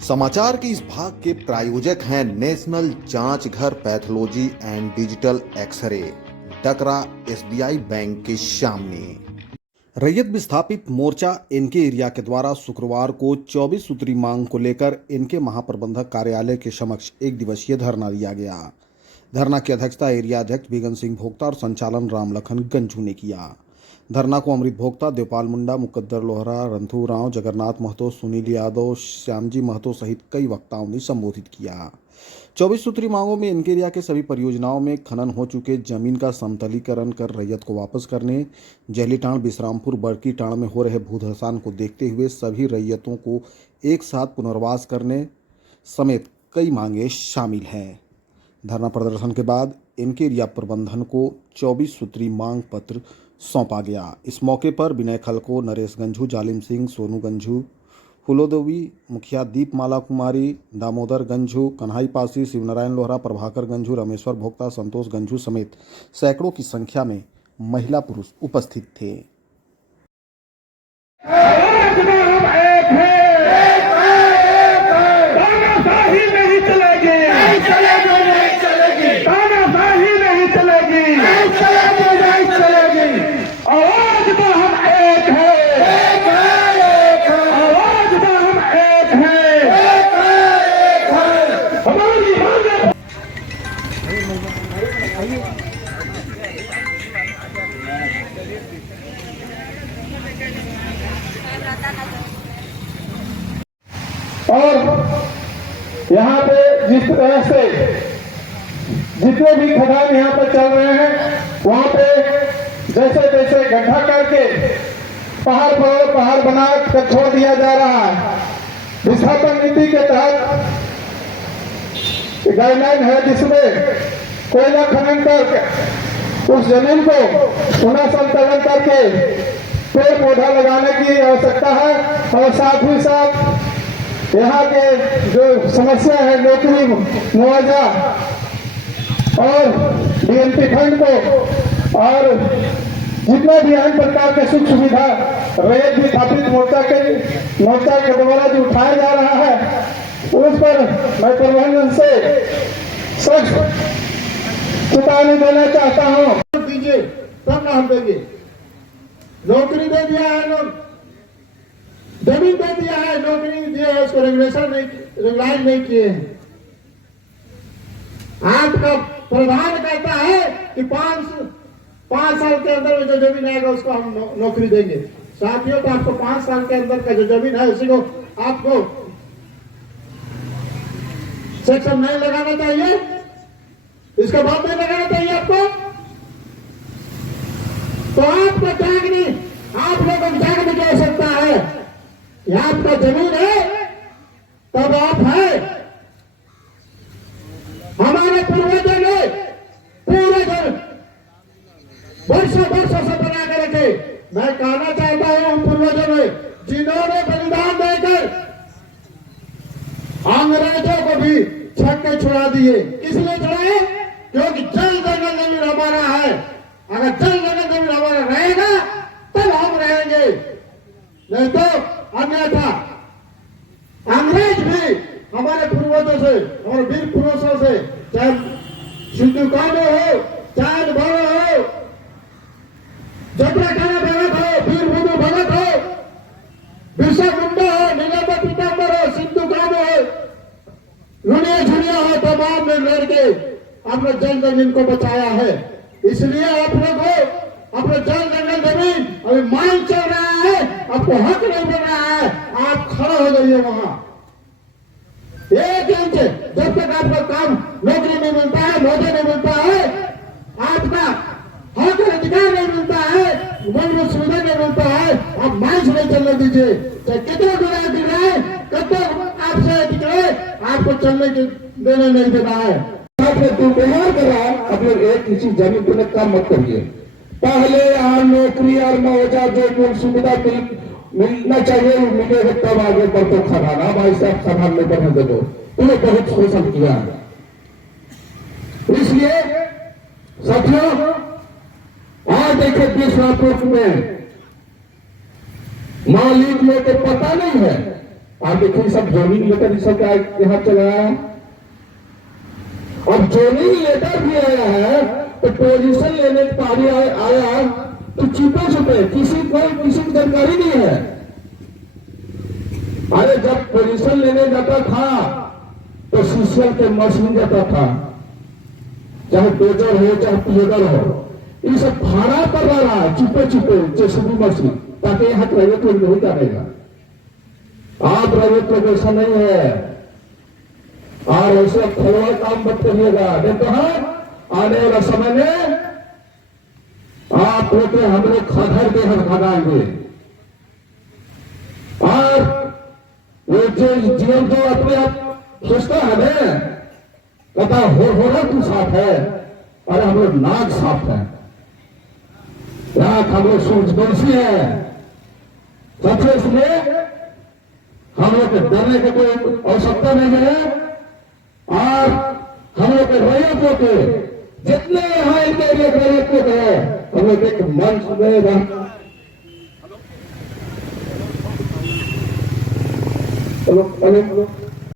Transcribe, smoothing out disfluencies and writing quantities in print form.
समाचार के इस भाग के प्रायोजक हैं नेशनल जांच घर pathology and digital x-ray, Dakra SBI bank के सामने। रैयत विस्थापित मोर्चा इनके एरिया के द्वारा शुक्रवार को 24 सूत्री मांग को लेकर इनके महाप्रबंधक कार्यालय के समक्ष एक दिवसीय धरना दिया गया। धरना की अध्यक्षता एरिया अध्यक्ष बिगन सिंह भोक्ता और संचालन रामलखन गंजू ने किया। धरना को अमृत भोक्ता, देवपाल मुंडा, मुकद्दर लोहरा, रंथू राव, जगन्नाथ महतो, सुनील यादव, श्यामजी महतो सहित कई वक्ताओं ने संबोधित किया। 24 सूत्री मांगों में इनके एरिया के सभी परियोजनाओं में खनन हो चुके जमीन का समतलीकरण कर रैयत को वापस करने, जहलीटाण, विश्रामपुर, बड़की टाण में हो रहे भूधसान को देखते हुए सभी रैयतों को एक साथ पुनर्वास करने समेत कई मांगे शामिल हैं। धरना प्रदर्शन के बाद इनके एरिया प्रबंधन को 24 सूत्री मांग पत्र सौंपा गया। इस मौके पर विनय खलको, नरेश गंझू, जालिम सिंह, सोनू गंझू, फुलोदेवी मुखिया, दीपमाला कुमारी, दामोदर गंझू, कन्हाई पासी, शिवनारायण लोहरा, प्रभाकर गंझू, रमेश्वर भोक्ता, संतोष गंझू समेत सैकड़ों की संख्या में महिला पुरुष उपस्थित थे। और यहाँ पे जिस तरह से जितने भी खदान यहाँ पर चल रहे हैं, वहाँ पे जैसे जैसे गड्ढा करके पहाड़ बना कर छोड़ दिया जा रहा है। विस्थापन नीति के तहत गाइडलाइन है जिसमें कोयला खनन कर उस जमीन को पुनः संतुलन करके पेड़ पौधा लगाने की आवश्यकता है। और साथ ही साथ यहाँ के जो समस्या है नौकरी, मुआवजा और डीएमपी फंड को और जितना भी अन्य प्रकार के सुख सुविधा रैयत विस्थापित मोर्चा के द्वारा जो उठाया जा रहा है, उस पर मैं प्रबंधन से सख्त चेतावनी देना चाहता हूँ। दीजिए तब ना हम देंगे। नौकरी दे दिया है, लोग जमीन दे दिया है, नौकरी दिया है, उसको रेगुलाइज नहीं किए हैं। आपका प्रधान कहता है कि 5 साल के अंदर जो जमीन आएगा उसको हम नौकरी देंगे। साथियों, तो आपको 5 साल के अंदर का जो जमीन है उसी को आपको सेक्शन 9 लगाना चाहिए, इसके बाद में लगाना चाहिए आपको। तो आपको जागने, आप लोगों को जागने की आवश्यकता है। यह आपका जमीन है तब आप है। हमारे पूर्वजों ने पूरे वर्षों से बना कर रखे। मैं कहना चाहता हूं पूर्वजों ने जिन्होंने बलिदान देकर अंग्रेजों को भी छक्के छुड़ा दिए। इसलिए छुड़ाए क्योंकि जल जंगल जमीन हमारा है। अगर जल जंगल जमीन हमारा रहेगा तब हम रहेंगे, नहीं तो अन्यथा अंग्रेज भी हमारे पूर्वजों से, हमारे वीर पुरुषों से, चाहे सिंधु कान्हू हो, चाहे भरो हो, जबराखाना भगत हो, वीर भूमि भगत हो, बिरसा मुंडा हो, नीलम पीताम्बर हो, सिंधु कान्हू हो, लुनिया झुनिया हो, तमाम ने लड़के अपने जल जमीन को बचाया है। इसलिए आप लोग अपने जल जंगल जमीन अभी माइंड चल रहा है, आपको हक नहीं मिल रहा है, आप खड़े हो जाइए वहां। एक इंच जब तक आपका काम नौकरी नहीं मिलता है, मौका नहीं मिलता है, आपका हक अधिकार नहीं मिलता है, मूलभूत सुविधा नहीं मिलता है, आप माइंड नहीं चलने दीजिए। चाहे कितना गुना दिख रहा है, कितना आपसे दिख रहा है, आपको चलने के देने नहीं देना है। आपने दुर्व्यवहार कर रहा है, अपने एक किसी जमीन पर काम मत करिए। पहले यहाँ नौकरी और मुआवजा जो मूल सुविधा मिलना चाहिए वो मिलेगा, तब आगे बढ़ते खदान। भाई साहब खदान में बढ़ने दे दो, तुम्हें बहुत शोषण किया है। इसलिए साथियों, आज देखिए विश्रामपुर में मालिक लोग को पता नहीं है आप देखिए सब जोनिंग लेटर सब क्या यहाँ चला है। अब जोनिंग लेटर भी आया है तो पोजीशन लेने की पारी आया तो चुपे चुपे किसी की जानकारी नहीं है। अरे जब पोजीशन लेने जाता था तो सीसीएल के मशीन जाता था, चाहे डोजर हो चाहे पियोडर हो, ये सब भाड़ा पर रहा है चुपे चुपे जेसीबी मशीन, ताकि यहाँ प्राइवेट लोग नहीं जानेगा। आप प्राइवेट लोग ऐसा नहीं है और ऐसे खलवा काम मत करिएगा, नहीं तो हाँ आने वाला समय में आप लोग हम लोग खदर के हम खदाएंगे। और वो जो जीवन जो अपने आप सोचता है ना, कहता हो रहा तू साफ है, अरे हम लोग नाक साफ है, हम लोग सूरजवंशी है। सबसे इसलिए हम लोग के डरने की कोई आवश्यकता नहीं है। और हम लोग के रैयतों के जितने यहाँ इनके रैयतों के है, हम लोग एक मंच में हेलो